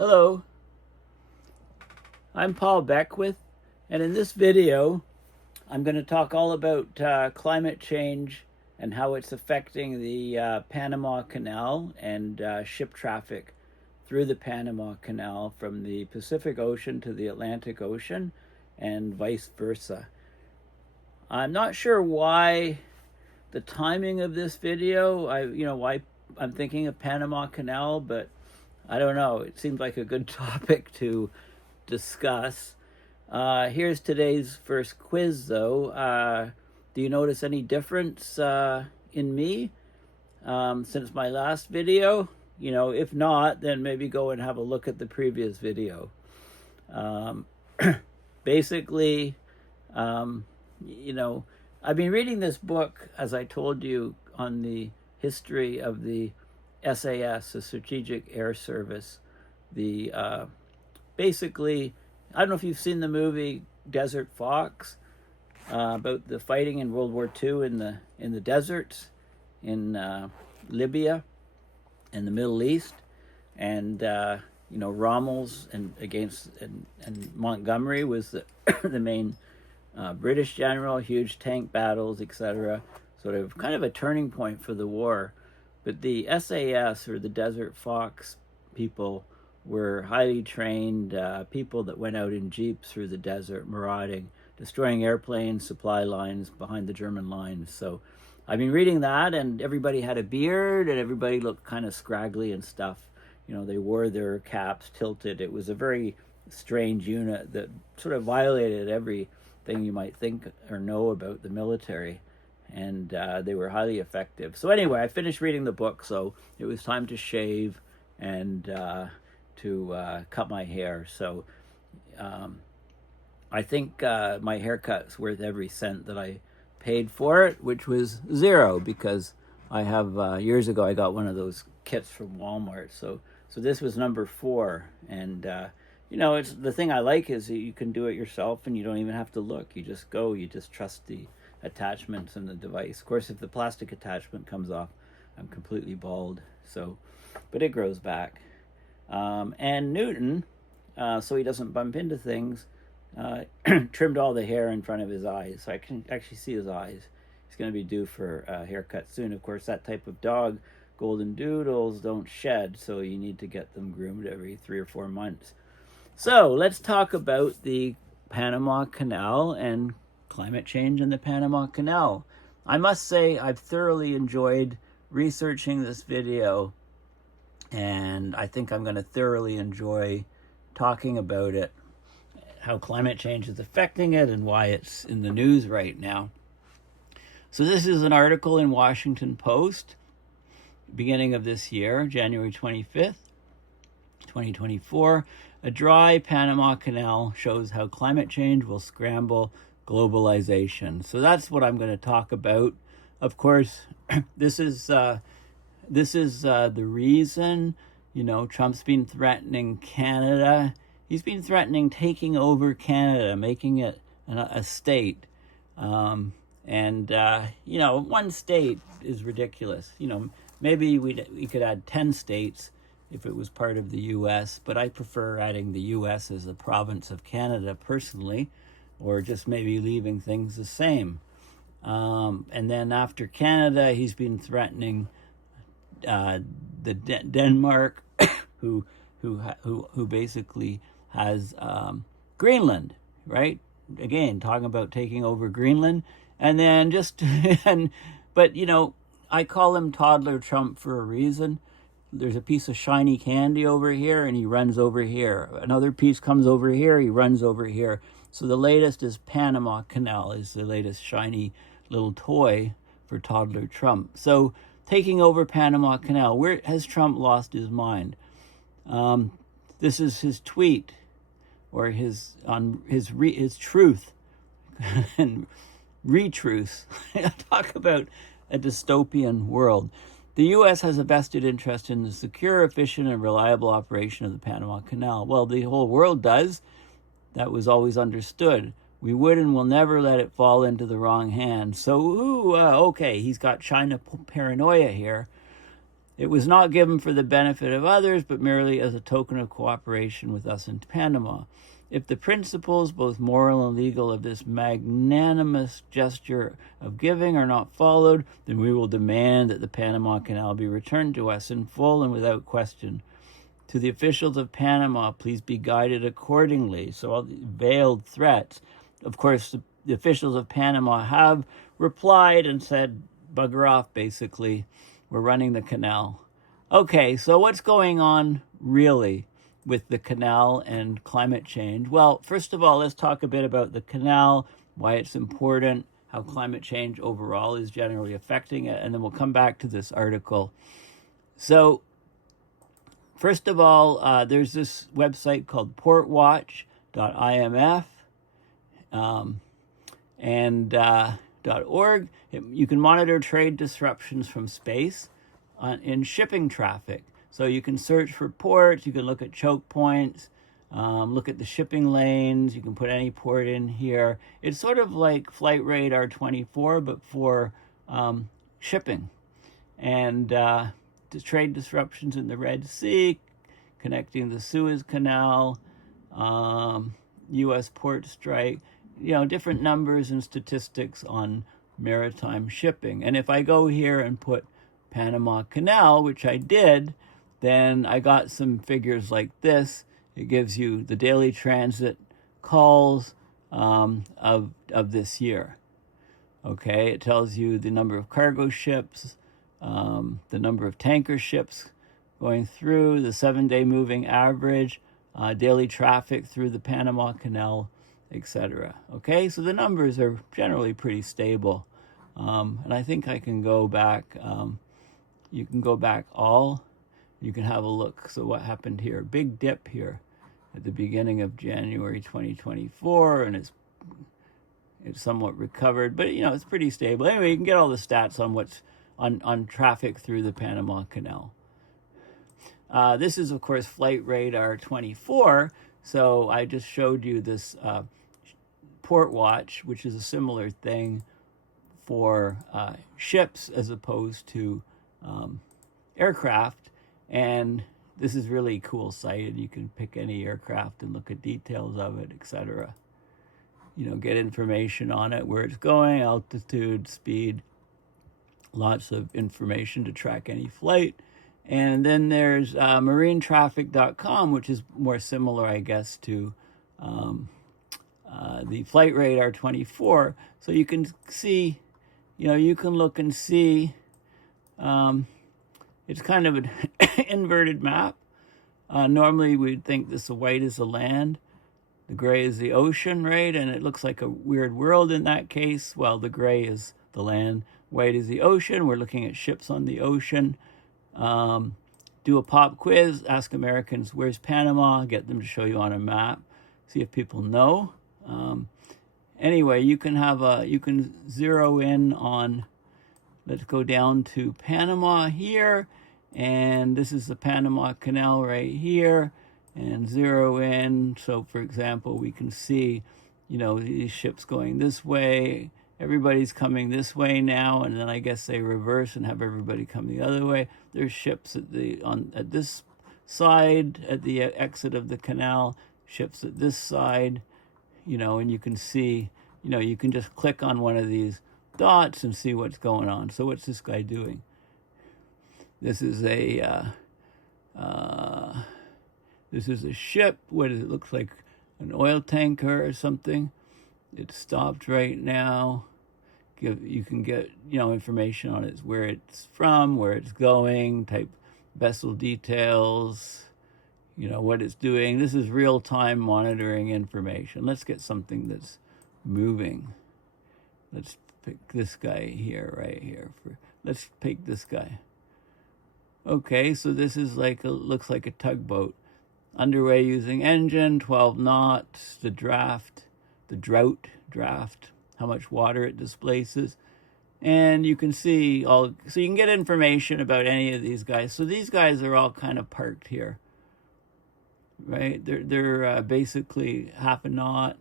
Hello, I'm Paul Beckwith, and in this video I'm going to talk all about climate change and how it's affecting the Panama Canal and ship traffic through the Panama Canal from the Pacific Ocean to the Atlantic Ocean and vice versa. I'm not sure why the timing of this video, why I'm thinking of Panama Canal, but I don't know. It seems like a good topic to discuss. Here's today's first quiz, though. Do you notice any difference in me since my last video? If not, then maybe go and have a look at the previous video. Basically, I've been reading this book, as I told you, on the history of the SAS, the Strategic Air Service. Basically, I don't know if you've seen the movie Desert Fox, about the fighting in World War II in the deserts in Libya and the Middle East, and Rommel's and Montgomery was the main British general, huge tank battles, etc. Sort of kind of a turning point for the war. But the SAS, or the Desert Fox people, were highly trained people that went out in jeeps through the desert, marauding, destroying airplanes, supply lines behind the German lines. So I've been reading that, and everybody had a beard, and everybody looked kind of scraggly and stuff. They wore their caps tilted. It was a very strange unit that sort of violated everything you might think or know about the military. And they were highly effective. So anyway, I finished reading the book, so it was time to shave and to cut my hair. So I think my haircut's worth every cent that I paid for it, which was zero, because I have years ago I got one of those kits from Walmart. So this was number 4, and it's the thing I like is that you can do it yourself, and you don't even have to look. You just go. You just trust the attachments and the device. Of course, if the plastic attachment comes off, I'm completely bald. But it grows back. And Newton, so he doesn't bump into things, trimmed all the hair in front of his eyes, so I can actually see his eyes. He's going to be due for a haircut soon. Of course, that type of dog, golden doodles, don't shed, so you need to get them groomed every 3 or 4 months. So let's talk about the Panama Canal and climate change in the Panama Canal. I must say I've thoroughly enjoyed researching this video, and I think I'm going to thoroughly enjoy talking about it, how climate change is affecting it, and why it's in the news right now. So this is an article in Washington Post, beginning of this year, January 25th, 2024. A dry Panama Canal shows how climate change will scramble globalization. So that's what I'm going to talk about. Of course, this is the reason, Trump's been threatening Canada. He's been threatening taking over Canada, making it a state. One state is ridiculous. Maybe we could add 10 states if it was part of the U.S., but I prefer adding the U.S. as a province of Canada personally, or just maybe leaving things the same. And then after Canada, he's been threatening Denmark, who basically has Greenland, right? Again, talking about taking over Greenland, and then but I call him Toddler Trump for a reason. There's a piece of shiny candy over here, and he runs over here. Another piece comes over here, he runs over here. So the latest is Panama Canal is the latest shiny little toy for Toddler Trump. So taking over Panama Canal, where has Trump lost his mind? This is his tweet, or his truth and retruth. Talk about a dystopian world. The U.S. has a vested interest in the secure, efficient, and reliable operation of the Panama Canal. Well, the whole world does. That was always understood. We would and will never let it fall into the wrong hands. So, okay, he's got China paranoia here. It was not given for the benefit of others, but merely as a token of cooperation with us in Panama. If the principles, both moral and legal, of this magnanimous gesture of giving are not followed, then we will demand that the Panama Canal be returned to us in full and without question. To the officials of Panama, please be guided accordingly. So all the veiled threats. Of course, the officials of Panama have replied and said, bugger off, basically. We're running the canal. Okay, so what's going on really with the canal and climate change? Well, first of all, let's talk a bit about the canal, why it's important, how climate change overall is generally affecting it, and then we'll come back to this article. So, first of all, there's this website called Portwatch.imf and .org. You can monitor trade disruptions from space in shipping traffic. So you can search for ports, you can look at choke points, look at the shipping lanes, you can put any port in here. It's sort of like Flight Radar 24, but for shipping. And the trade disruptions in the Red Sea, connecting the Suez Canal, U.S. port strike, different numbers and statistics on maritime shipping. And if I go here and put Panama Canal, which I did, then I got some figures like this. It gives you the daily transit calls of this year. Okay, it tells you the number of cargo ships, the number of tanker ships going through, the 7-day moving average, daily traffic through the Panama Canal, etc. Okay, so the numbers are generally pretty stable. And I think I can go back, you can go back you can have a look. So what happened here? Big dip here at the beginning of January 2024, and it's somewhat recovered, but it's pretty stable. Anyway, you can get all the stats on what's on traffic through the Panama Canal. This is, of course, Flight Radar 24. So I just showed you this Portwatch, which is a similar thing for ships as opposed to aircraft. And this is really cool site. You can pick any aircraft and look at details of it, etc. Get information on it, where it's going, altitude, speed, lots of information to track any flight. And then there's marinetraffic.com, which is more similar, I guess, to the Flight Radar 24. So you can see, you can look and see. It's kind of an inverted map. Normally we'd think the white is the land, the gray is the ocean, right? And it looks like a weird world in that case. Well, the gray is the land, white is the ocean. We're looking at ships on the ocean. Do a pop quiz, ask Americans, where's Panama? Get them to show you on a map, see if people know. Anyway, you can zero in on, let's go down to Panama here, and this is the Panama Canal right here, and zero in. So for example, we can see, these ships going this way, everybody's coming this way now, and then I guess they reverse and have everybody come the other way. There's ships at this side, at the exit of the canal, ships at this side, and you can see, you can just click on one of these dots and see what's going on. So what's this guy doing? This is a ship. What does it look like? An oil tanker or something. It's stopped right now. You can get information on it, where it's from, where it's going, type vessel details, what it's doing. This is real-time monitoring information. Let's get something that's moving. Let's pick this guy here, right here. Let's pick this guy. Okay, so this is looks like a tugboat. Underway using engine, 12 knots, the drought, how much water it displaces. And you can see so you can get information about any of these guys. So these guys are all kind of parked here, right? They're basically half a knot,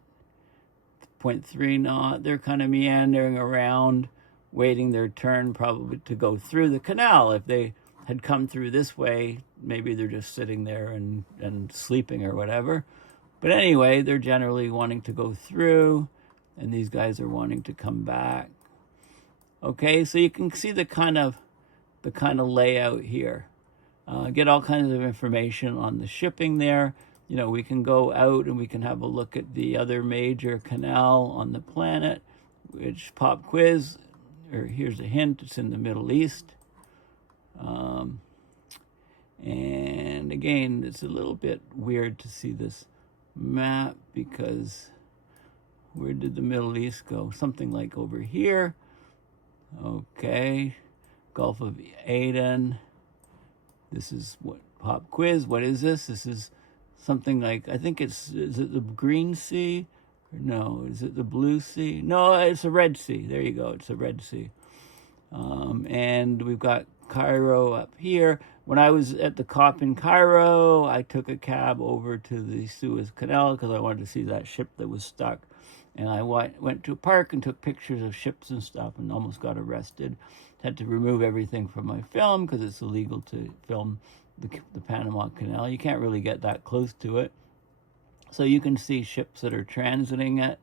0.3 knot. They're kind of meandering around, waiting their turn probably to go through the canal. If they had come through this way, maybe they're just sitting there and sleeping or whatever. But anyway, they're generally wanting to go through, and these guys are wanting to come back. Okay, so you can see the kind of layout here. Get all kinds of information on the shipping there. You know, we can go out and we can have a look at the other major canal on the planet, which pop quiz, or here's a hint, it's in the Middle East. And again, it's a little bit weird to see this map because where did the Middle East go? Something like over here. Okay, Gulf of Aden. This is what pop quiz. What is this? This is something like, I think is it the Green Sea? No, is it the Blue Sea? No, it's the Red Sea. There you go. It's the Red Sea. And we've got Cairo up here. When I was at the COP in Cairo, I took a cab over to the Suez Canal because I wanted to see that ship that was stuck. And I went to a park and took pictures of ships and stuff and almost got arrested. Had to remove everything from my film because it's illegal to film the Panama Canal. You can't really get that close to it. So you can see ships that are transiting it.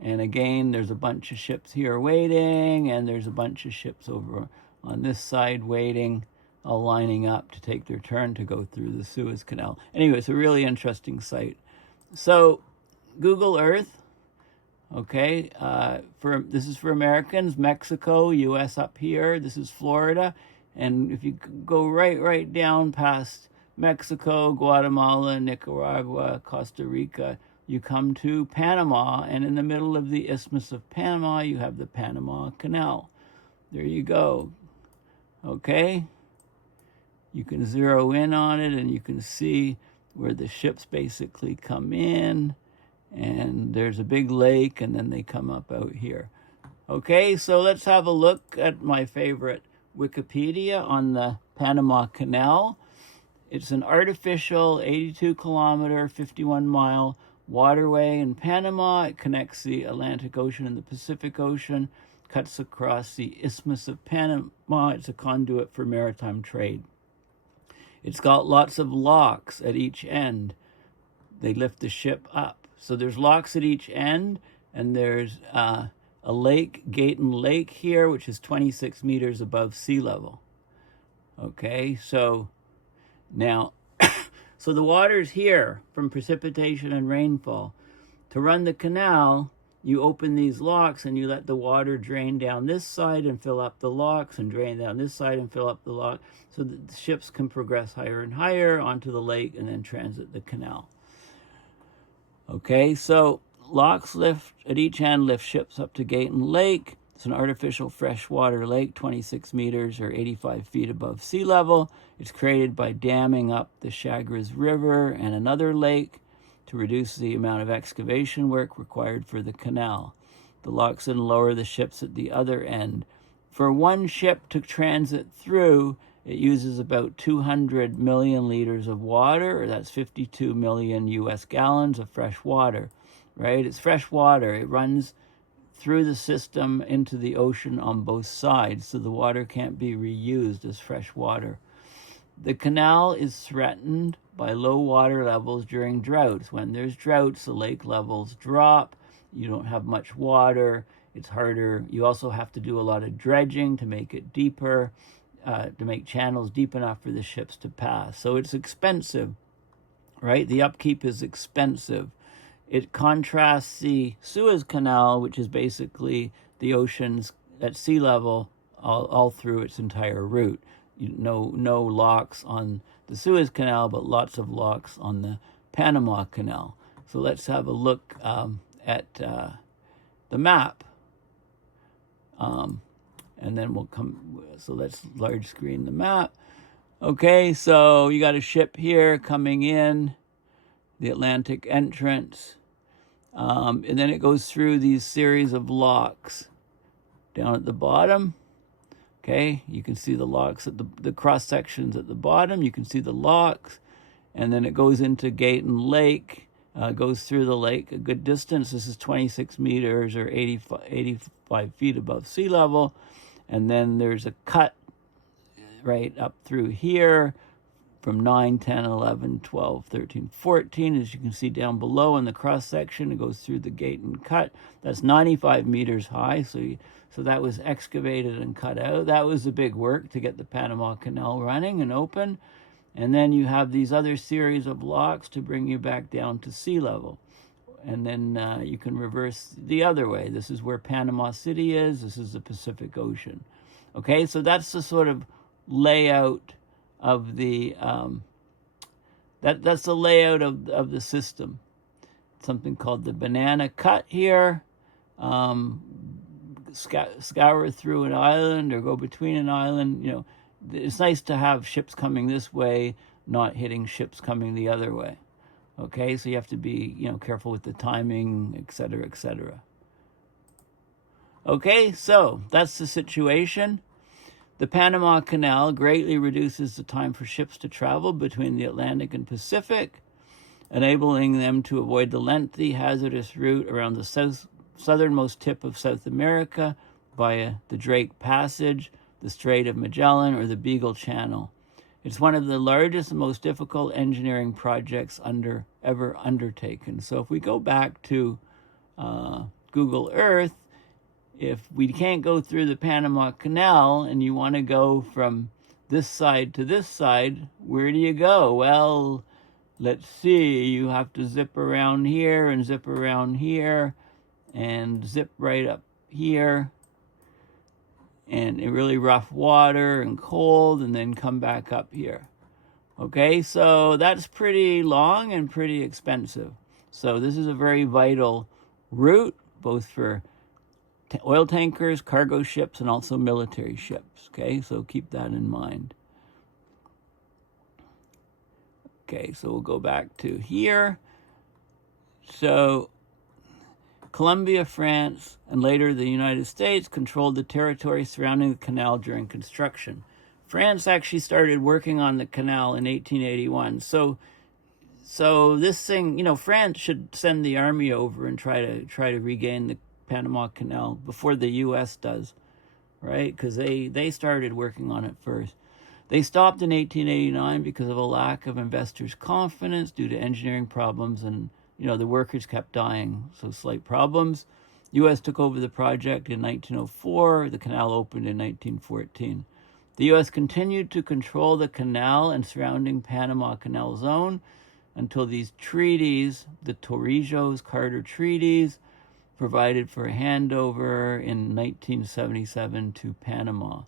And again, there's a bunch of ships here waiting, and there's a bunch of ships over on this side waiting, all lining up to take their turn to go through the Suez Canal. Anyway, it's a really interesting site. So Google Earth, okay, this is for Americans, Mexico, US up here, this is Florida. And if you go right down past Mexico, Guatemala, Nicaragua, Costa Rica, you come to Panama, and in the middle of the Isthmus of Panama, you have the Panama Canal. There you go. Okay? You can zero in on it, and you can see where the ships basically come in, and there's a big lake, and then they come up out here. Okay, so let's have a look at my favorite Wikipedia on the Panama Canal. It's an artificial 82-kilometer, 51-mile waterway in Panama. It connects the Atlantic Ocean and the Pacific Ocean, cuts across the Isthmus of Panama. It's a conduit for maritime trade. It's got lots of locks at each end. They lift the ship up. So there's locks at each end, and there's a lake, Gaten Lake here, which is 26 meters above sea level. Okay, so now, so the water's here from precipitation and rainfall. To run the canal, you open these locks and you let the water drain down this side and fill up the locks, and drain down this side and fill up the lock, so that the ships can progress higher and higher onto the lake and then transit the canal. Okay, so locks lift at each end, lift ships up to Gaten Lake. It's an artificial freshwater lake, 26 meters or 85 feet above sea level. It's created by damming up the Chagres River and another lake to reduce the amount of excavation work required for the canal. The locks then lower the ships at the other end. For one ship to transit through, it uses about 200 million liters of water, or that's 52 million US gallons of fresh water, right? It's fresh water. It runs through the system into the ocean on both sides, so the water can't be reused as fresh water. The canal is threatened by low water levels during droughts. When there's droughts, the lake levels drop. You don't have much water. It's harder. You also have to do a lot of dredging to make it deeper, to make channels deep enough for the ships to pass. So it's expensive, right? The upkeep is expensive. It contrasts the Suez Canal, which is basically the oceans at sea level all through its entire route. No locks on the Suez Canal, but lots of locks on the Panama Canal. So let's have a look at the map. And then we'll come, so let's large screen the map. Okay, so you got a ship here coming in, the Atlantic entrance. And then it goes through these series of locks down at the bottom. Okay, you can see the locks at the cross sections at the bottom. You can see the locks, and then it goes into Gaten Lake, goes through the lake a good distance. This is 26 meters or 85 feet above sea level. And then there's a cut right up through here from 9, 10, 11, 12, 13, 14. As you can see down below in the cross section, it goes through the gate and cut. That's 95 meters high. So that was excavated and cut out. That was the big work to get the Panama Canal running and open. And then you have these other series of locks to bring you back down to sea level. And then you can reverse the other way. This is where Panama City is. This is the Pacific Ocean. Okay, so that's the sort of layout of the that's the layout of the system. Something called the banana cut here. Scour through an island or go between an island. You know, it's nice to have ships coming this way, not hitting ships coming the other way. Okay, so you have to be, you know, careful with the timing, etc., etc. Okay, so that's the situation. The Panama Canal greatly reduces the time for ships to travel between the Atlantic and Pacific, enabling them to avoid the lengthy, hazardous route around the southernmost tip of South America via the Drake Passage, the Strait of Magellan, or the Beagle Channel. It's one of the largest and most difficult engineering projects ever undertaken. So if we go back to Google Earth, if we can't go through the Panama Canal and you want to go from this side to this side, where do you go? Well, let's see. You have to zip around here and zip around here and zip right up here, and in really rough water and cold, and then come back up here. Okay, so that's pretty long and pretty expensive. So this is a very vital route, both for oil tankers, cargo ships, and also military ships. Okay, so keep that in mind. Okay, so we'll go back to here. So Colombia, France, and later the United States controlled the territory surrounding the canal during construction. France actually started working on the canal in 1881. So this thing, you know, France should send the army over and try to regain the Panama Canal before the U.S. does, right? Because they started working on it first. They stopped in 1889 because of a lack of investors' confidence due to engineering problems, and you know, the workers kept dying, so slight problems. U.S. took over the project in 1904. The canal opened in 1914. The U.S. continued to control the canal and surrounding Panama Canal Zone until these treaties, the Torrijos-Carter treaties, provided for a handover in 1977 to Panama.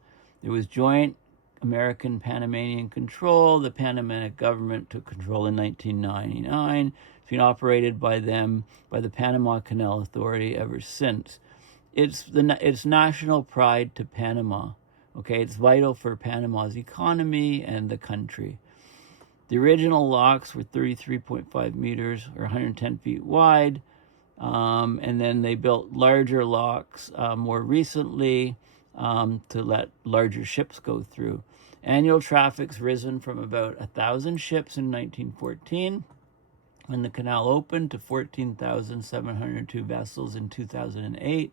There was joint American Panamanian control. The Panamanian government took control in 1999. It's been operated by them, by the Panama Canal Authority ever since. It's national pride to Panama. Okay, it's vital for Panama's economy and the country. The original locks were 33.5 meters or 110 feet wide. And then they built larger locks more recently to let larger ships go through. Annual traffic's risen from about 1,000 ships in 1914 when the canal opened to 14,702 vessels in 2008.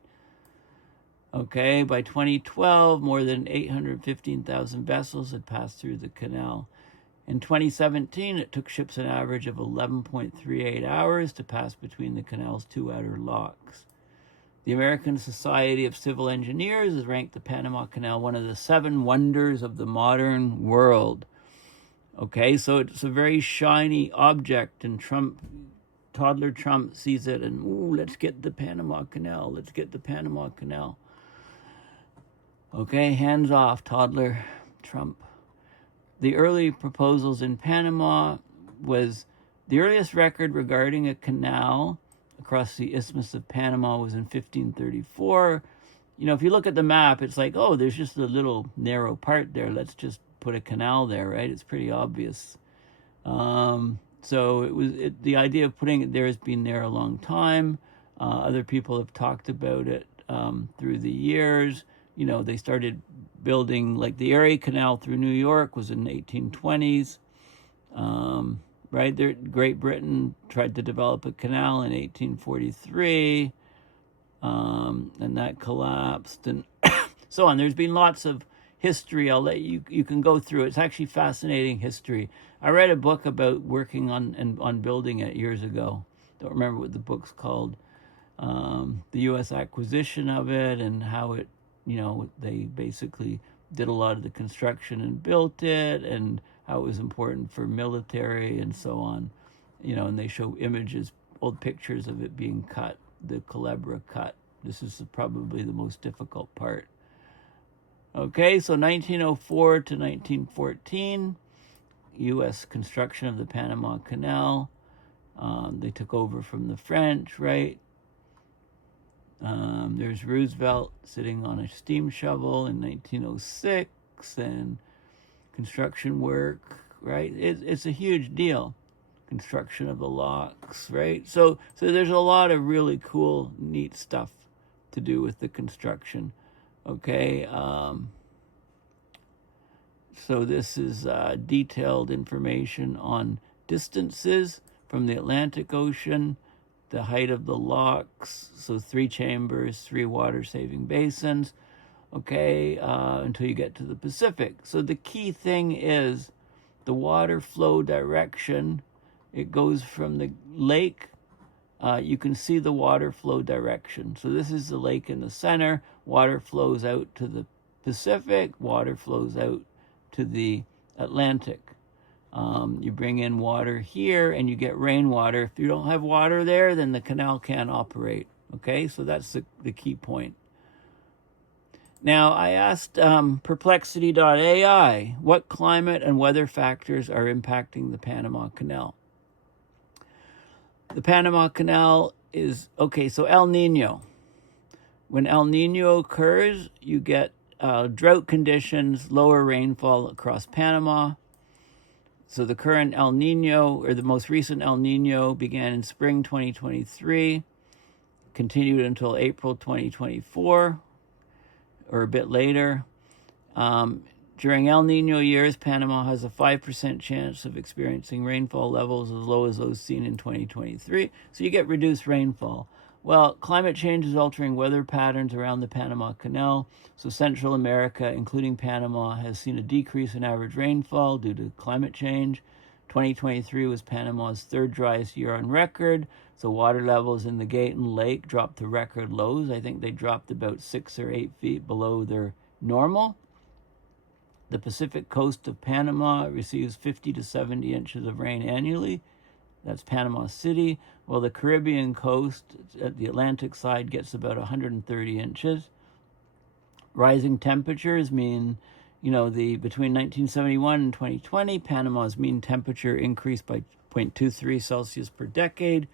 Okay, by 2012, more than 815,000 vessels had passed through the canal. In 2017, it took ships an average of 11.38 hours to pass between the canal's two outer locks. The American Society of Civil Engineers has ranked the Panama Canal one of the 7 wonders of the modern world. Okay, so it's a very shiny object, and toddler Trump sees it and, ooh, let's get the Panama Canal, let's get the Panama Canal. Okay, hands off, toddler Trump. The early proposals in Panama was the earliest record regarding a canal across the Isthmus of Panama was in 1534. You know, if you look at the map, it's like, oh, there's just a little narrow part there. Let's just put a canal there, right? It's pretty obvious. So the idea of putting it there has been there a long time. Other people have talked about it through the years. You know, they started building, like the Erie Canal through New York was in the 1820s. Right there, Great Britain tried to develop a canal in 1843, and that collapsed, and so on. There's been lots of history. I'll let you can go through it. It's actually fascinating history. I read a book about working on building it years ago. Don't remember what the book's called. The U.S. acquisition of it and how it, they basically did a lot of the construction and built it, and how it was important for military and so on. And they show images, old pictures of it being cut, the Culebra cut. This is probably the most difficult part. Okay, so 1904 to 1914, U.S. construction of the Panama Canal. They took over from the French, right? There's Roosevelt sitting on a steam shovel in 1906, and construction work, right? It's a huge deal. Construction of the locks, right? So there's a lot of really cool, neat stuff to do with the construction. Okay, so this is detailed information on distances from the Atlantic Ocean, the height of the locks, so 3 chambers, 3 water-saving basins, okay, until you get to the Pacific. So the key thing is the water flow direction. It goes from the lake. You can see the water flow direction. So this is the lake in the center. Water flows out to the Pacific. Water flows out to the Atlantic. You bring in water here and you get rainwater. If you don't have water there, then the canal can't operate. Okay, so that's the key point. Now, I asked Perplexity.AI what climate and weather factors are impacting the Panama Canal. The Panama Canal is, okay, so El Nino. When El Nino occurs, you get drought conditions, lower rainfall across Panama. So the current El Nino, or the most recent El Nino, began in spring 2023, continued until April 2024, or a bit later. During El Nino years, Panama has a 5% chance of experiencing rainfall levels as low as those seen in 2023. So you get reduced rainfall. Well, climate change is altering weather patterns around the Panama Canal. So Central America, including Panama, has seen a decrease in average rainfall due to climate change. 2023 was Panama's 3rd driest year on record. So water levels in the Gaetan Lake dropped to record lows. I think they dropped about 6 or 8 feet below their normal. The Pacific coast of Panama receives 50 to 70 inches of rain annually. That's Panama City. While the Caribbean coast at the Atlantic side gets about 130 inches. Rising temperatures mean, between 1971 and 2020, Panama's mean temperature increased by 0.23 Celsius per decade.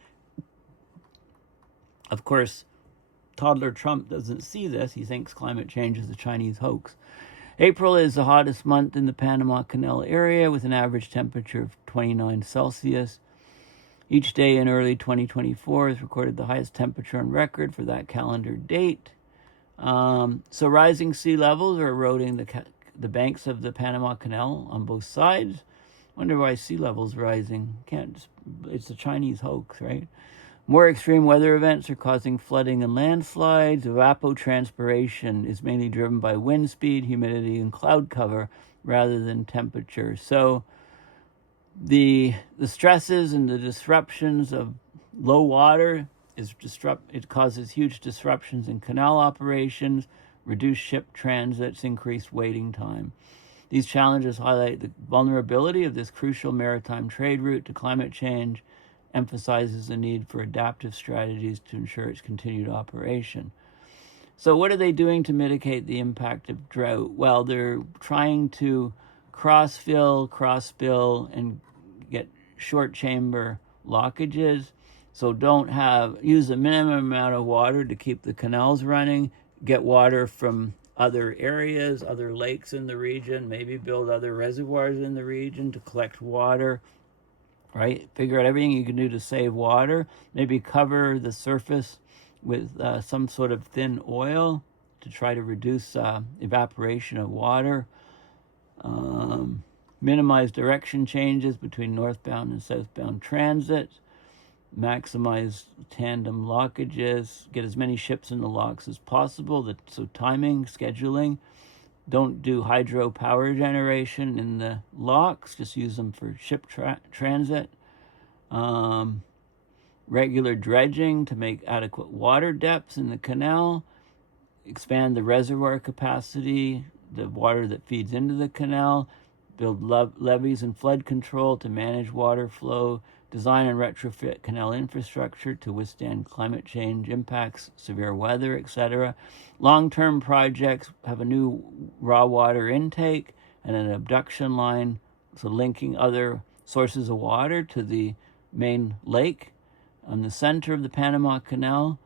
Of course, toddler Trump doesn't see this. He thinks climate change is a Chinese hoax. April is the hottest month in the Panama Canal area with an average temperature of 29 Celsius. Each day in early 2024 has recorded the highest temperature on record for that calendar date. So rising sea levels are eroding the banks of the Panama Canal on both sides. Wonder why sea levels rising. It's a Chinese hoax, right? More extreme weather events are causing flooding and landslides. Evapotranspiration is mainly driven by wind speed, humidity, and cloud cover rather than temperature. So the stresses and the disruptions of low water it causes huge disruptions in canal operations, reduced ship transits, increased waiting time. These challenges highlight the vulnerability of this crucial maritime trade route to climate change, emphasizes the need for adaptive strategies to ensure its continued operation. So what are they doing to mitigate the impact of drought? Well, they're trying to cross-spill, and get short chamber lockages. So use a minimum amount of water to keep the canals running, get water from other areas, other lakes in the region, maybe build other reservoirs in the region to collect water, right? Figure out everything you can do to save water. Maybe cover the surface with some sort of thin oil to try to reduce evaporation of water. Minimize direction changes between northbound and southbound transit. Maximize tandem lockages. Get as many ships in the locks as possible. So timing, scheduling. Don't do hydropower generation in the locks. Just use them for ship transit. Regular dredging to make adequate water depths in the canal. Expand the reservoir capacity, the water that feeds into the canal. Build levees and flood control to manage water flow. Design and retrofit canal infrastructure to withstand climate change impacts, severe weather, etc. Long-term projects have a new raw water intake and an abduction line, so linking other sources of water to the main lake. On the center of the Panama Canal,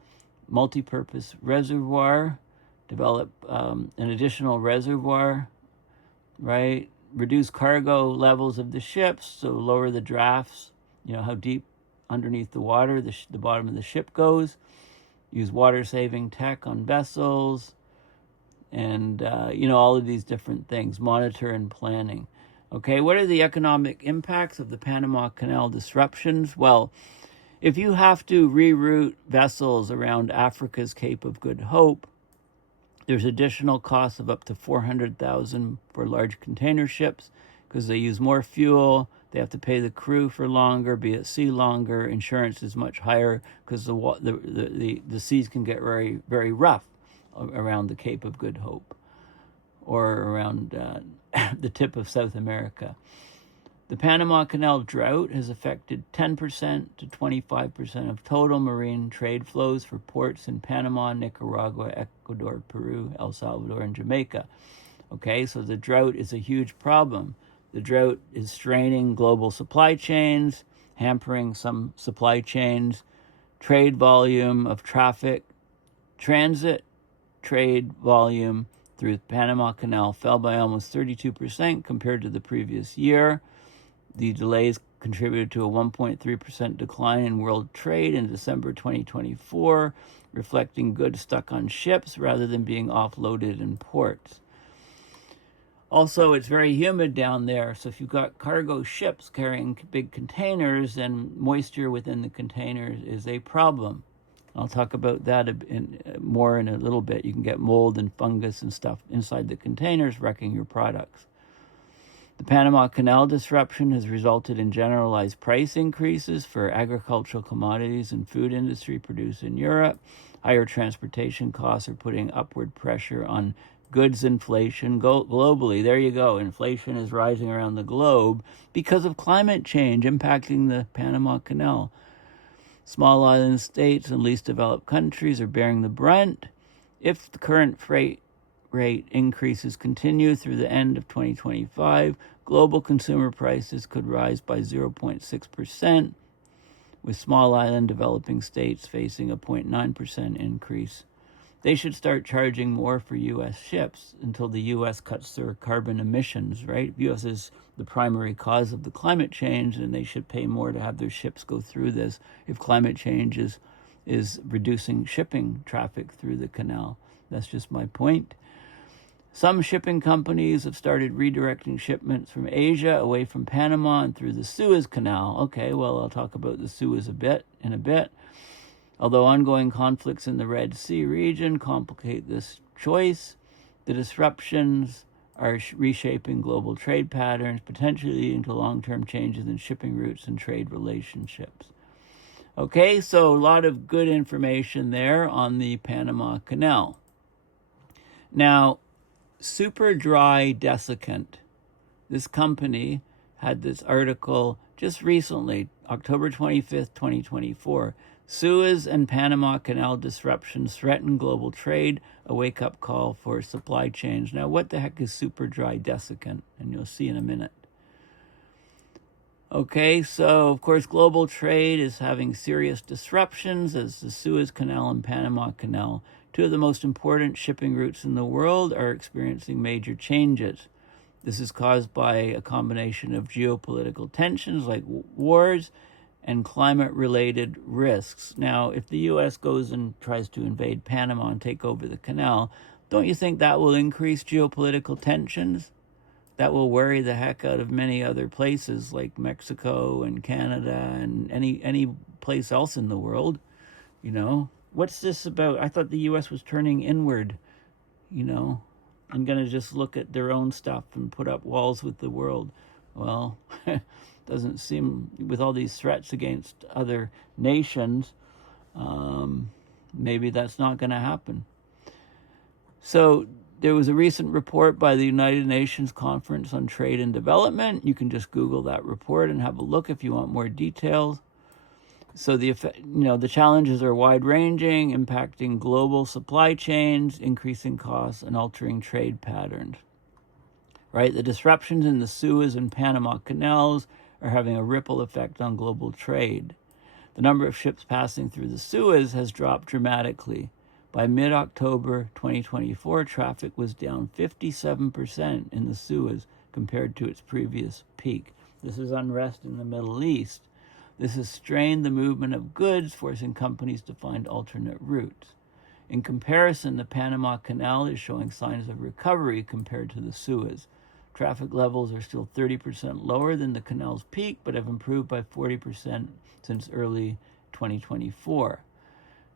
multi-purpose reservoir, develop an additional reservoir, right? Reduce cargo levels of the ships, so lower the drafts, how deep underneath the water the bottom of the ship goes. Use water-saving tech on vessels, and, all of these different things. Monitor and planning. Okay, what are the economic impacts of the Panama Canal disruptions? Well, if you have to reroute vessels around Africa's Cape of Good Hope, there's additional costs of up to $400,000 for large container ships because they use more fuel. They have to pay the crew for longer, be at sea longer. Insurance is much higher because the seas can get very, very rough around the Cape of Good Hope or around the tip of South America. The Panama Canal drought has affected 10% to 25% of total marine trade flows for ports in Panama, Nicaragua, Ecuador, Peru, El Salvador, and Jamaica. Okay, so the drought is a huge problem. The drought is straining global supply chains, hampering some supply chains, trade volume of traffic, transit trade volume through the Panama Canal fell by almost 32% compared to the previous year. The delays contributed to a 1.3% decline in world trade in December 2024, reflecting goods stuck on ships rather than being offloaded in ports. Also, it's very humid down there, so if you've got cargo ships carrying big containers, then moisture within the containers is a problem. I'll talk about that more in a little bit. You can get mold and fungus and stuff inside the containers, wrecking your products. The Panama Canal disruption has resulted in generalized price increases for agricultural commodities and food industry produced in Europe. Higher transportation costs are putting upward pressure on goods inflation globally. There you go. Inflation is rising around the globe because of climate change impacting the Panama Canal. Small island states and least developed countries are bearing the brunt. If the current freight rate increases continue through the end of 2025, global consumer prices could rise by 0.6%, with small island developing states facing a 0.9% increase. They should start charging more for U.S. ships until the U.S. cuts their carbon emissions, right? U.S. is the primary cause of the climate change, and they should pay more to have their ships go through this if climate change is reducing shipping traffic through the canal. That's just my point. Some shipping companies have started redirecting shipments from Asia away from Panama and through the Suez Canal. Okay, well, I'll talk about the Suez in a bit. Although ongoing conflicts in the Red Sea region complicate this choice, the disruptions are reshaping global trade patterns, potentially leading to long-term changes in shipping routes and trade relationships. Okay, so a lot of good information there on the Panama Canal. Now, Super Dry Desiccant, this company had this article just recently, October 25th, 2024. Suez and Panama Canal disruptions threaten global trade, a wake-up call for supply chains. Now, what the heck is super dry desiccant? And you'll see in a minute. Okay, so, of course, global trade is having serious disruptions as the Suez Canal and Panama Canal, two of the most important shipping routes in the world, are experiencing major changes. This is caused by a combination of geopolitical tensions like wars and climate-related risks. Now, if the U.S. goes and tries to invade Panama and take over the canal, don't you think that will increase geopolitical tensions? That will worry the heck out of many other places like Mexico and Canada and any place else in the world. What's this about? I thought the U.S. was turning inward, and going to just look at their own stuff and put up walls with the world. Well, doesn't seem, with all these threats against other nations, maybe that's not going to happen. So there was a recent report by the United Nations Conference on Trade and Development. You can just Google that report and have a look if you want more details. So the challenges are wide-ranging, impacting global supply chains, increasing costs, and altering trade patterns. Right? The disruptions in the Suez and Panama Canals are having a ripple effect on global trade. The number of ships passing through the Suez has dropped dramatically. By mid-October 2024, traffic was down 57% in the Suez compared to its previous peak. This is unrest in the Middle East. This has strained the movement of goods, forcing companies to find alternate routes. In comparison, the Panama Canal is showing signs of recovery compared to the Suez. Traffic levels are still 30% lower than the canal's peak, but have improved by 40% since early 2024.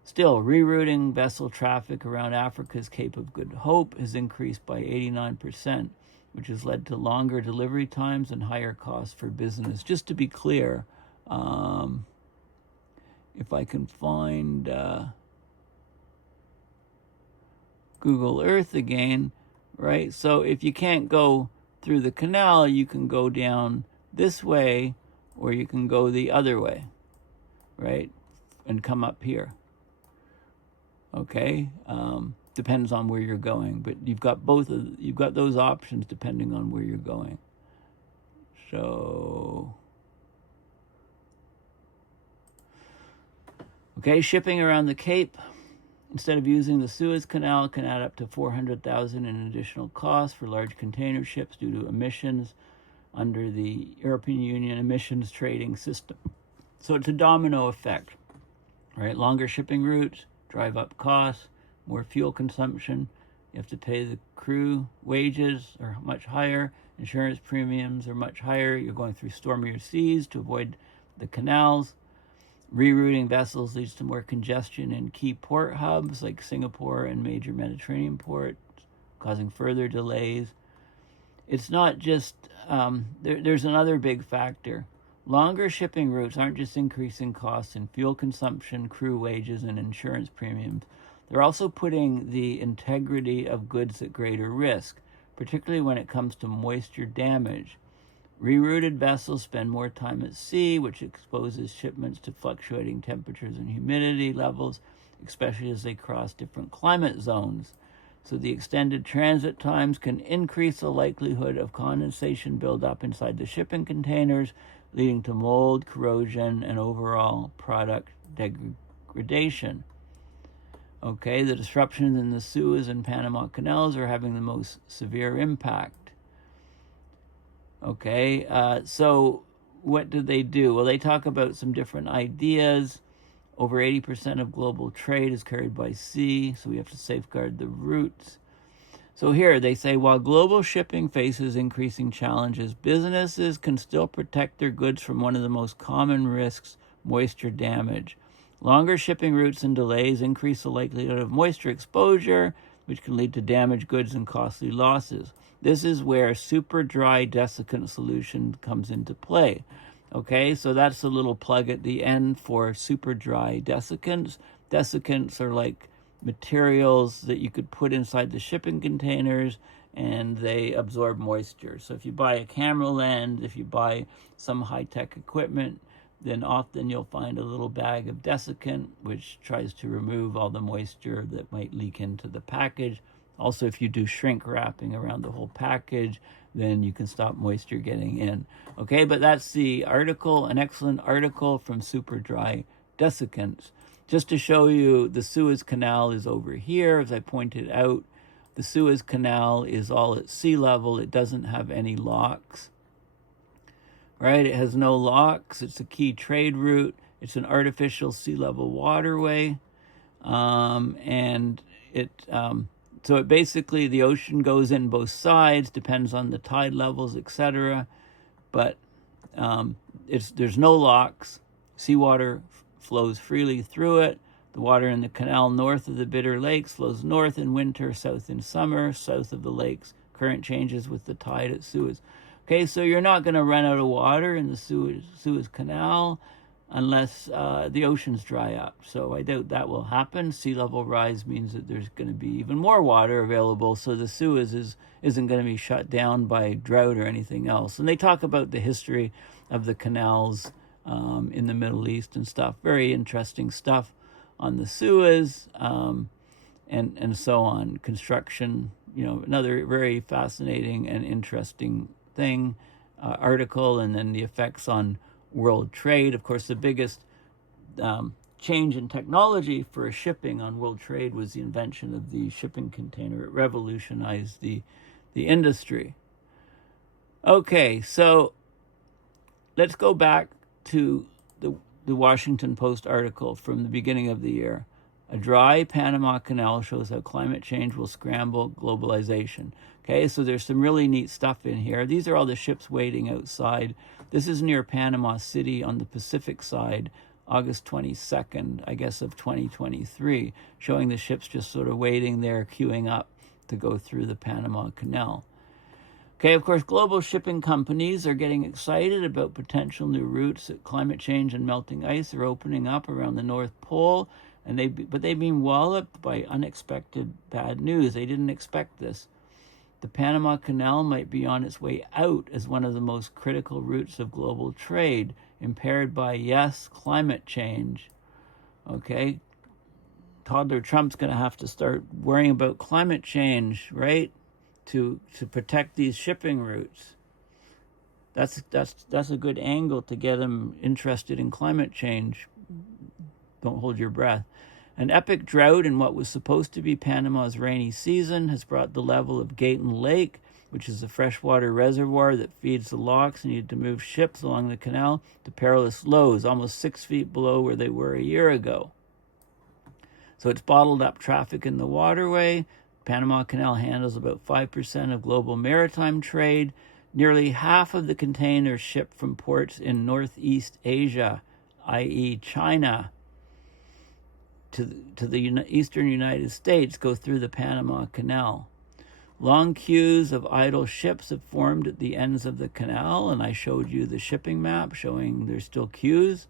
Still, rerouting vessel traffic around Africa's Cape of Good Hope has increased by 89%, which has led to longer delivery times and higher costs for business. Just to be clear, if I can find Google Earth again, right? So if you can't go through the canal, you can go down this way, or you can go the other way, right? And come up here. Okay, depends on where you're going, but you've got those options depending on where you're going. So, okay, shipping around the Cape, instead of using the Suez Canal, can add up to $400,000 in additional costs for large container ships due to emissions under the European Union emissions trading system. So it's a domino effect, right? Longer shipping routes drive up costs, more fuel consumption. You have to pay the crew wages are much higher. Insurance premiums are much higher. You're going through stormier seas to avoid the canals. Rerouting vessels leads to more congestion in key port hubs like Singapore and major Mediterranean ports, causing further delays. It's not just, there's another big factor. Longer shipping routes aren't just increasing costs in fuel consumption, crew wages, and insurance premiums. They're also putting the integrity of goods at greater risk, particularly when it comes to moisture damage. Rerouted vessels spend more time at sea, which exposes shipments to fluctuating temperatures and humidity levels, especially as they cross different climate zones. So the extended transit times can increase the likelihood of condensation buildup inside the shipping containers, leading to mold, corrosion, and overall product degradation. Okay, the disruptions in the Suez and Panama Canals are having the most severe impact. Okay, so what do they do? Well, they talk about some different ideas. Over 80% of global trade is carried by sea, so we have to safeguard the routes. So here they say, while global shipping faces increasing challenges, businesses can still protect their goods from one of the most common risks, moisture damage. Longer shipping routes and delays increase the likelihood of moisture exposure, which can lead to damaged goods and costly losses. This is where super dry desiccant solution comes into play. Okay, so that's a little plug at the end for super dry desiccants. Desiccants are like materials that you could put inside the shipping containers and they absorb moisture. So if you buy a camera lens, if you buy some high-tech equipment, then often you'll find a little bag of desiccant which tries to remove all the moisture that might leak into the package. Also, if you do shrink wrapping around the whole package, then you can stop moisture getting in. Okay, but that's the article, an excellent article from Super Dry Desiccants. Just to show you, the Suez Canal is over here. As I pointed out, the Suez Canal is all at sea level. It doesn't have any locks, right? It has no locks. It's a key trade route. It's an artificial sea level waterway. So it basically, the ocean goes in both sides, depends on the tide levels, etc. But there's no locks. Seawater flows freely through it. The water in the canal north of the Bitter Lakes flows north in winter, south in summer. South of the lakes, current changes with the tide at Suez. Okay, so you're not going to run out of water in the Suez Canal unless the oceans dry up. So I doubt that will happen. Sea level rise means that there's going to be even more water available, so the Suez isn't going to be shut down by drought or anything else. And they talk about the history of the canals in the Middle East and stuff. Very interesting stuff on the Suez and so on. Construction, another very fascinating and interesting thing, article, and then the effects on world trade. Of course, the biggest change in technology for shipping on world trade was the invention of the shipping container. It revolutionized the industry. Okay, so let's go back to the Washington Post article from the beginning of the year. A dry Panama Canal shows how climate change will scramble globalization. Okay, so there's some really neat stuff in here. These are all the ships waiting outside. This is near Panama City on the Pacific side, August 22nd, I guess, of 2023, showing the ships just sort of waiting there, queuing up to go through the Panama Canal. Okay, of course, global shipping companies are getting excited about potential new routes that climate change and melting ice are opening up around the North Pole, but they've been walloped by unexpected bad news. They didn't expect this. The Panama Canal might be on its way out as one of the most critical routes of global trade, impaired by, yes, climate change. Okay, Toddler Trump's going to have to start worrying about climate change, right? To protect these shipping routes. That's a good angle to get him interested in climate change. Don't hold your breath. An epic drought in what was supposed to be Panama's rainy season has brought the level of Gatun Lake, which is a freshwater reservoir that feeds the locks needed to move ships along the canal, to perilous lows, almost 6 feet below where they were a year ago. So it's bottled up traffic in the waterway. Panama Canal handles about 5% of global maritime trade. Nearly half of the containers shipped from ports in Northeast Asia, i.e. China, to the eastern United States, go through the Panama Canal. Long queues of idle ships have formed at the ends of the canal, and I showed you the shipping map showing there's still queues.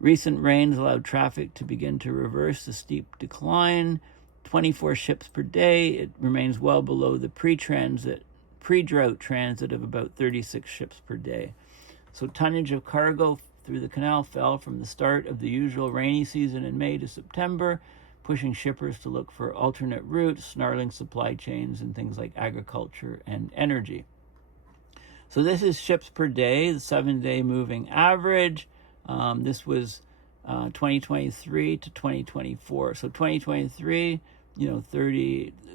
Recent rains allowed traffic to begin to reverse the steep decline. 24 ships per day. It remains well below the pre-drought transit of about 36 ships per day. So tonnage of cargo through the canal fell from the start of the usual rainy season in May to September, pushing shippers to look for alternate routes, snarling supply chains in things like agriculture and energy. So this is ships per day, the 7-day moving average. This was 2023 to 2024. So 2023,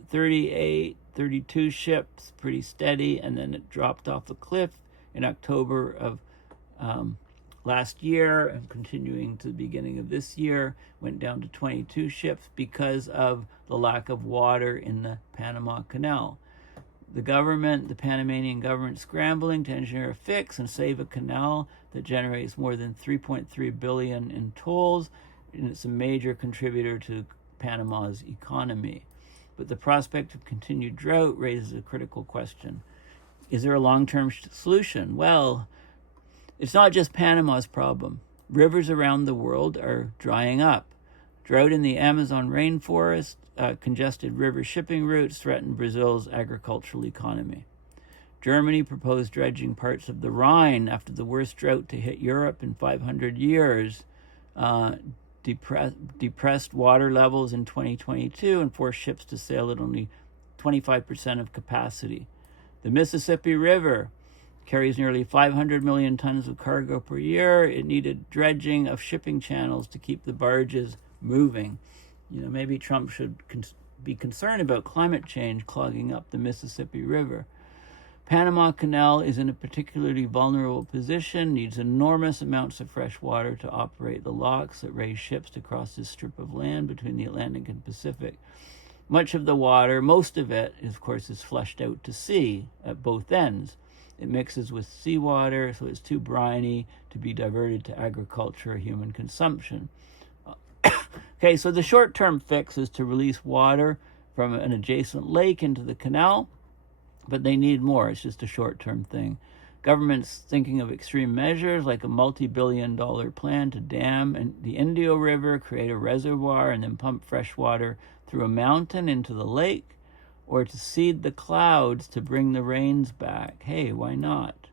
38, 32 ships, pretty steady, and then it dropped off a cliff in October of last year, and continuing to the beginning of this year, went down to 22 ships because of the lack of water in the Panama Canal. The Panamanian government, scrambling to engineer a fix and save a canal that generates more than $3.3 billion in tolls, and it's a major contributor to Panama's economy. But the prospect of continued drought raises a critical question. Is there a long-term solution? Well, it's not just Panama's problem. Rivers around the world are drying up. Drought in the Amazon rainforest, congested river shipping routes threaten Brazil's agricultural economy. Germany proposed dredging parts of the Rhine after the worst drought to hit Europe in 500 years. Depressed water levels in 2022 and forced ships to sail at only 25% of capacity. The Mississippi River carries nearly 500 million tons of cargo per year. It needed dredging of shipping channels to keep the barges moving. Maybe Trump should be concerned about climate change clogging up the Mississippi River. Panama Canal is in a particularly vulnerable position, needs enormous amounts of fresh water to operate the locks that raise ships to cross this strip of land between the Atlantic and Pacific. Much of the water, most of it, of course, is flushed out to sea at both ends. It mixes with seawater, so it's too briny to be diverted to agriculture or human consumption. Okay, so the short-term fix is to release water from an adjacent lake into the canal, but they need more. It's just a short-term thing. Government's thinking of extreme measures like a multi-billion-dollar plan to dam the Indio River, create a reservoir, and then pump fresh water through a mountain into the lake, or to seed the clouds to bring the rains back. Hey, why not?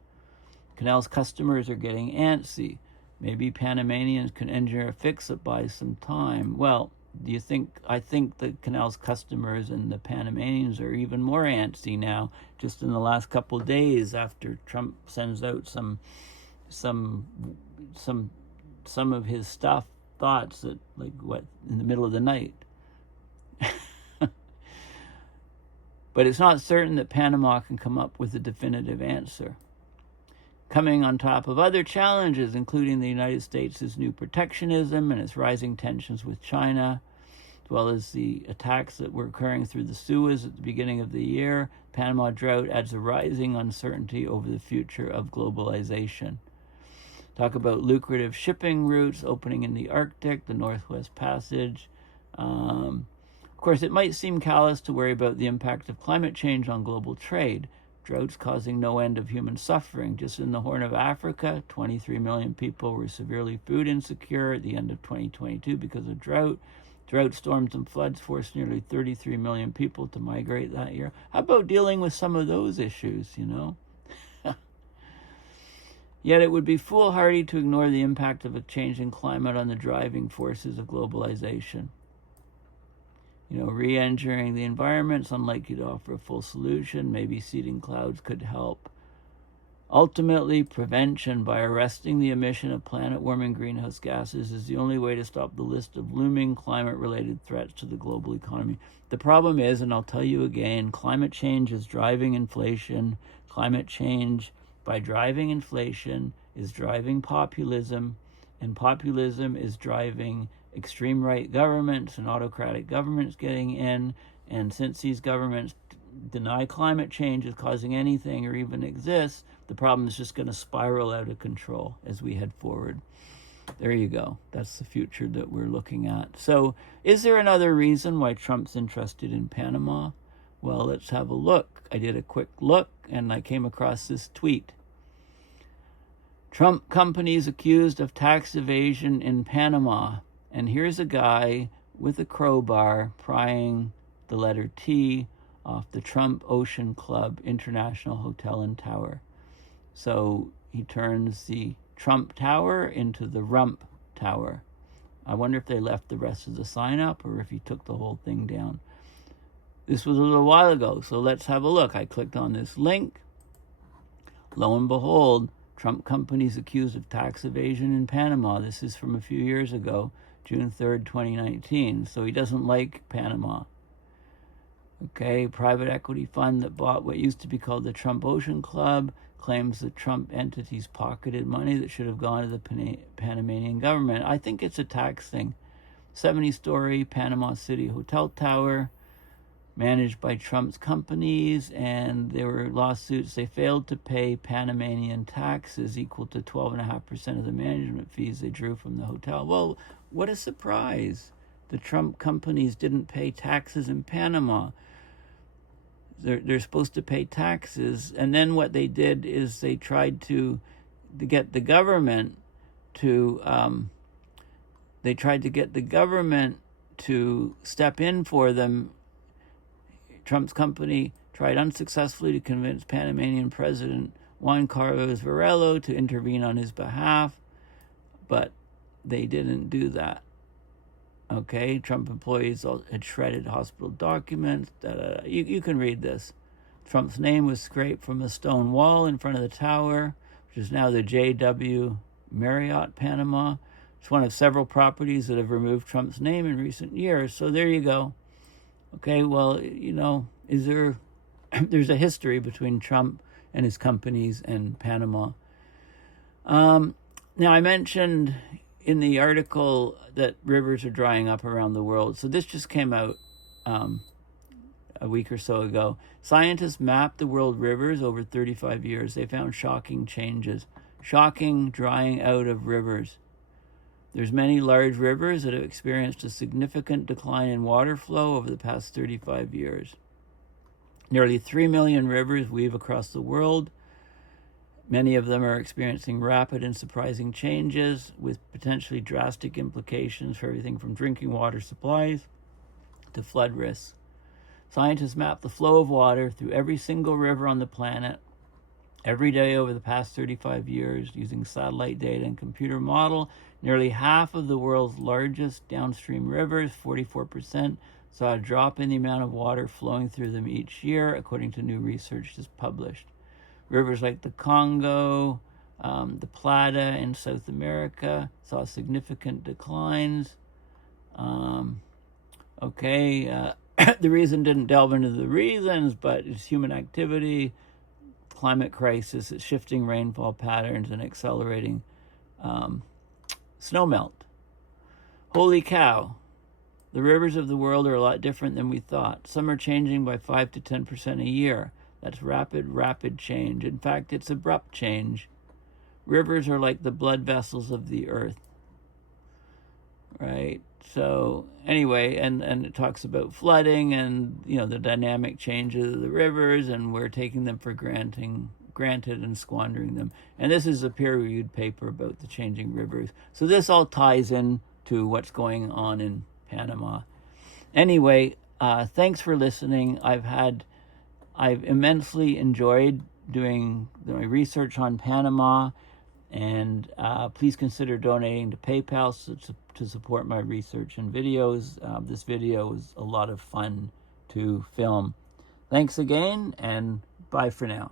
Canal's customers are getting antsy. Maybe Panamanians can engineer a fix that buys some time. Well, I think the canal's customers and the Panamanians are even more antsy now, just in the last couple of days after Trump sends out some of his thoughts in the middle of the night. But it's not certain that Panama can come up with a definitive answer. Coming on top of other challenges, including the United States' new protectionism and its rising tensions with China, as well as the attacks that were occurring through the Suez at the beginning of the year, Panama drought adds a rising uncertainty over the future of globalization. Talk about lucrative shipping routes opening in the Arctic, the Northwest Passage. Of course, it might seem callous to worry about the impact of climate change on global trade. Droughts causing no end of human suffering. Just in the Horn of Africa, 23 million people were severely food insecure at the end of 2022 because of drought. Drought, storms, and floods forced nearly 33 million people to migrate that year. How about dealing with some of those issues, Yet it would be foolhardy to ignore the impact of a changing climate on the driving forces of globalization. Re-engineering the environment is unlikely to offer a full solution. Maybe seeding clouds could help. Ultimately, prevention by arresting the emission of planet-warming greenhouse gases is the only way to stop the list of looming climate-related threats to the global economy. The problem is, and I'll tell you again, climate change is driving inflation. Climate change, by driving inflation, is driving populism, and populism is driving extreme right governments and autocratic governments getting in. And since these governments deny climate change is causing anything or even exists, the problem is just going to spiral out of control as we head forward. There you go. That's the future that we're looking at. So is there another reason why Trump's interested in Panama? Well, let's have a look. I did a quick look and I came across this tweet. Trump companies accused of tax evasion in Panama. And here's a guy with a crowbar prying the letter T off the Trump Ocean Club International Hotel and Tower. So he turns the Trump Tower into the Rump Tower. I wonder if they left the rest of the sign up or if he took the whole thing down. This was a little while ago, so let's have a look. I clicked on this link. Lo and behold, Trump companies accused of tax evasion in Panama. This is from a few years ago, June 3rd, 2019. So he doesn't like Panama. Okay, private equity fund that bought what used to be called the Trump Ocean Club claims that Trump entities pocketed money that should have gone to the Panamanian government. I think it's a tax thing. 70-story Panama City hotel tower managed by Trump's companies, and there were lawsuits. They failed to pay Panamanian taxes equal to 12.5% of the management fees they drew from the hotel. Well, what a surprise. The Trump companies didn't pay taxes in Panama. They're supposed to pay taxes, and then what they did is they tried to get the government to step in for them. Trump's company tried unsuccessfully to convince Panamanian President Juan Carlos Varela to intervene on his behalf, but they didn't do that. Okay, Trump employees had shredded hospital documents. You can read this. Trump's name was scraped from a stone wall in front of the tower, which is now the JW Marriott Panama. It's one of several properties that have removed Trump's name in recent years. So there you go. Okay, well, there's a history between Trump and his companies and Panama. Now, I mentioned in the article that rivers are drying up around the world. So this just came out a week or so ago. Scientists mapped the world rivers over 35 years. They found shocking changes, shocking drying out of rivers. There's many large rivers that have experienced a significant decline in water flow over the past 35 years. Nearly 3 million rivers weave across the world. Many of them are experiencing rapid and surprising changes with potentially drastic implications for everything from drinking water supplies to flood risks. Scientists map the flow of water through every single river on the planet every day over the past 35 years using satellite data and computer model. Nearly half of the world's largest downstream rivers, 44%, saw a drop in the amount of water flowing through them each year, according to new research just published. Rivers like the Congo, the Plata in South America saw significant declines. The reason didn't delve into the reasons, but it's human activity, climate crisis, it's shifting rainfall patterns, and accelerating snowmelt. Holy cow. The rivers of the world are a lot different than we thought. Some are changing by 5 to 10% a year. That's rapid change. In fact, it's abrupt change. Rivers are like the blood vessels of the earth. Right? So anyway, and it talks about flooding and, the dynamic changes of the rivers, and we're taking them for granted and squandering them. And this is a peer-reviewed paper about the changing rivers. So this all ties in to what's going on in Panama. Anyway, thanks for listening. I've immensely enjoyed doing my research on Panama, and please consider donating to PayPal to support my research and videos. This video was a lot of fun to film. Thanks again, and bye for now.